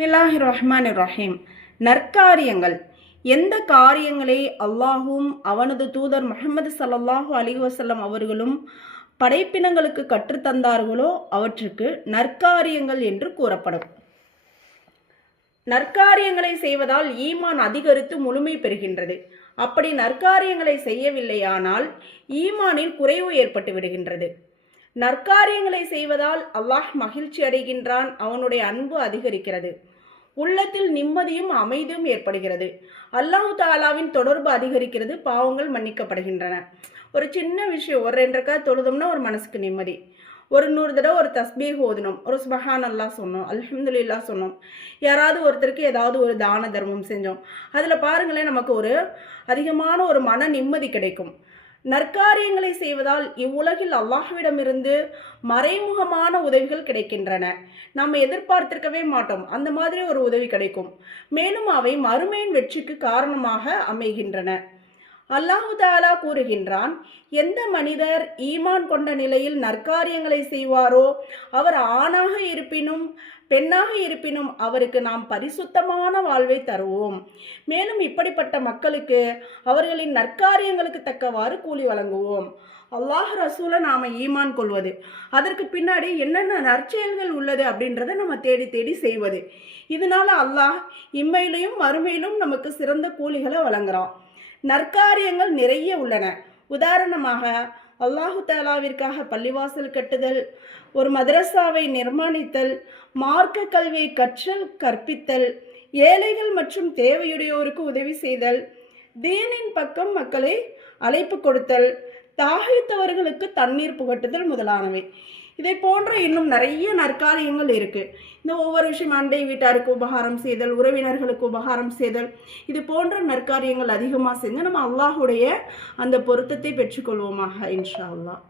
பிஸ்மில்லாஹிர் ரஹ்மானிர் ரஹீம். நற்காரியங்கள். எந்த காரியங்களை அல்லாஹும் அவனது தூதர் முஹம்மது ஸல்லல்லாஹு அலைஹி வஸல்லம் அவர்களும் படைப்பினங்களுக்கு கற்றுத்தந்தார்களோ அவற்றுக்கு நற்காரியங்கள் என்று கூறப்படும். நற்காரியங்களை செய்வதால் ஈமான் அதிகரித்து முழுமை பெறுகின்றது. அப்படி நற்காரியங்களை செய்யவில்லையானால் ஈமானில் குறைவு ஏற்பட்டு விடுகின்றது. நற்காரியங்களை செய்வதால் அல்லாஹ் மகிழ்ச்சி அடைகின்றான், அவனுடைய அன்பு அதிகரிக்கிறது, உள்ளத்தில் நிம்மதியும் அமைதியும் ஏற்படுகிறது, அல்லாஹு தாலாவின் தொடர்பு அதிகரிக்கிறது, பாவங்கள் மன்னிக்கப்படுகின்றன. ஒரு சின்ன விஷயம், ஒரு 2 ரக்காத் தொழுதோம்னா ஒரு மனசுக்கு நிம்மதி, ஒரு 100 தடவை ஒரு தஸ்பீஹ் ஓதணும், ஒரு சுபஹான் அல்லாஹ் சொன்னோம், அல்ஹம்துலில்லாஹ் சொன்னோம், யாராவது ஒருத்தருக்கு ஏதாவது ஒரு தான தர்மம் செஞ்சோம், அதில் பாருங்களேன் நமக்கு ஒரு அதிகமான ஒரு மன நிம்மதி கிடைக்கும். நற்காரியங்களை செய்வதால் இவ்வுலகில் அல்லாஹ்விடமிருந்து மறைமுகமான உதவிகள் கிடைக்கின்றன. நாம் எதிர்பார்த்திருக்கவே மாட்டோம், அந்த மாதிரி ஒரு உதவி கிடைக்கும். மேலும் அவை மறுமையின் வெற்றிக்கு காரணமாக அமைகின்றன. அல்லாஹு தாலா கூறுகின்றான், எந்த மனிதர் ஈமான் கொண்ட நிலையில் நற்காரியங்களை செய்வாரோ அவர் ஆணாக இருப்பினும் பெண்ணாக இருப்பினும் அவருக்கு நாம் பரிசுத்தமான வாழ்வை தருவோம். மேலும் இப்படிப்பட்ட மக்களுக்கு அவர்களின் நற்காரியங்களுக்கு தக்கவாறு கூலி வழங்குவோம். அல்லாஹ் ரசூலை நாம் ஈமான் கொள்வது, அதற்கு பின்னாடி என்னென்ன நற்செயல்கள் உள்ளது அப்படின்றத நம்ம தேடி தேடி செய்வது, இதனால அல்லாஹ் இம்மையிலும் மறுமையிலும் நமக்கு சிறந்த கூலிகளை வழங்குறான். நற்காரியங்கள் நிறைய உள்ளன. உதாரணமாக அல்லாஹு தாலாவிற்காக பள்ளிவாசல் கட்டுதல், ஒரு மதரசாவை நிர்மாணித்தல், மார்க்க கல்வியை கற்றல் கற்பித்தல், ஏழைகள் மற்றும் தேவையுடையோருக்கு உதவி செய்தல், தீனின் பக்கம் மக்களை அழைப்பு கொடுத்தல், தாகித்தவர்களுக்கு தண்ணீர் புகட்டுதல் முதலானவை. இதை போன்ற இன்னும் நிறைய நற்காரியங்கள் இருக்கு. இந்த ஒவ்வொரு விஷயம், அண்டை வீட்டாருக்கு உபகாரம் செய்தல், உறவினர்களுக்கு உபகாரம் செய்தல், இது போன்ற நற்காரியங்கள் அதிகமாக செஞ்சு நம்ம அல்லாஹுடைய அந்த பொருத்தத்தை பெற்றுக்கொள்வோமாக இன்ஷா அல்லாஹ்.